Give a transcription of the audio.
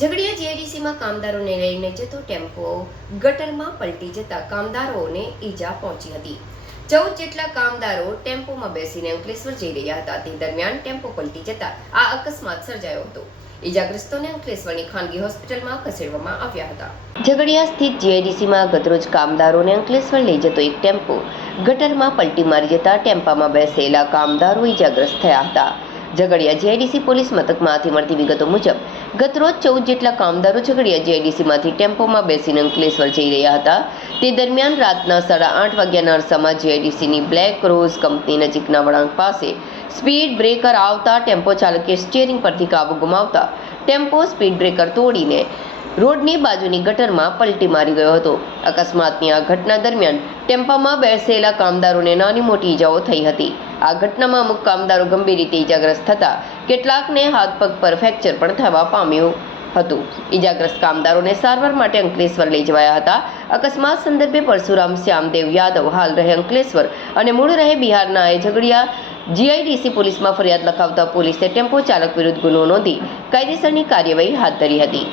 ઝઘડિયા જીઆઈડીસીમાં કામદારોને લઈને જતો ટેમ્પો ગટરમાં પલટી જતા કામદારોને ઈજા પહોંચી હતી। 14 જેટલા કામદારો ટેમ્પોમાં બેસીને અંકલેશ્વર જઈ રહ્યા હતા। તે દરમિયાન ટેમ્પો પલટી જતા આ અકસ્માત સર્જાયો હતો। ઈજાગ્રસ્તોને અંકલેશ્વરની ખાનગી હોસ્પિટલમાં ખસેડવામાં આવ્યા હતા। ઝઘડિયા સ્થિત જીઆઈડીસીમાં ગતરોજ કામદારોને અંકલેશ્વર લઈ જતો એક ટેમ્પો ગટરમાં પલટી મારી જતા ટેમ્પામાં બેસેલા કામદારો ઈજાગ્રસ્ત થયા હતા। ઝઘડિયા જીઆઈડીસી પોલીસ મથકમાંથી મળતી વિગતો મુજબ ગતરોજ 14 જેટલા કામદારો ઝઘડિયા જીઆઈડીસીમાંથી ટેમ્પોમાં બેસીને અંકલેશ્વર જઈ રહ્યા હતા। તે દરમિયાન રાતના 8:30 વાગ્યાના અરસામાં જીઆઈડીસીની બ્લેક રોઝ કંપની નજીકના વળાંક પાસે સ્પીડ બ્રેકર આવતા ટેમ્પો ચાલકે સ્ટીયરિંગ પરથી કાબુ ગુમાવતા ટેમ્પો સ્પીડ બ્રેકર તોડીને રોડની બાજુની ગટરમાં પલટી મારી ગયો હતો। અકસ્માતની આ ઘટના દરમિયાન ટેમ્પામાં બેસેલા કામદારોને નાની મોટી ઈજાઓ થઈ હતી। આ ઘટનામાં અમુક કામદારો ગંભીર રીતે ઈજાગ્રસ્ત થતા કેટલાકને હાથ પગ પર ફ્રેક્ચર પણ થવા પામ્યું હતું। ઈજાગ્રસ્ત કામદારોને સારવાર માટે અંકલેશ્વર લઈ જવાયા હતા। અકસ્માત સંદર્ભે પરશુરામ શ્યામદેવ યાદવ હાલ રહે અંકલેશ્વર અને મૂળ રહે બિહારના એ ઝઘડિયા જીઆઈડીસી પોલીસમાં ફરિયાદ લખાવતા પોલીસે ટેમ્પો ચાલક વિરુદ્ધ ગુનો નોંધી કાયદેસરની કાર્યવાહી હાથ ધરી હતી।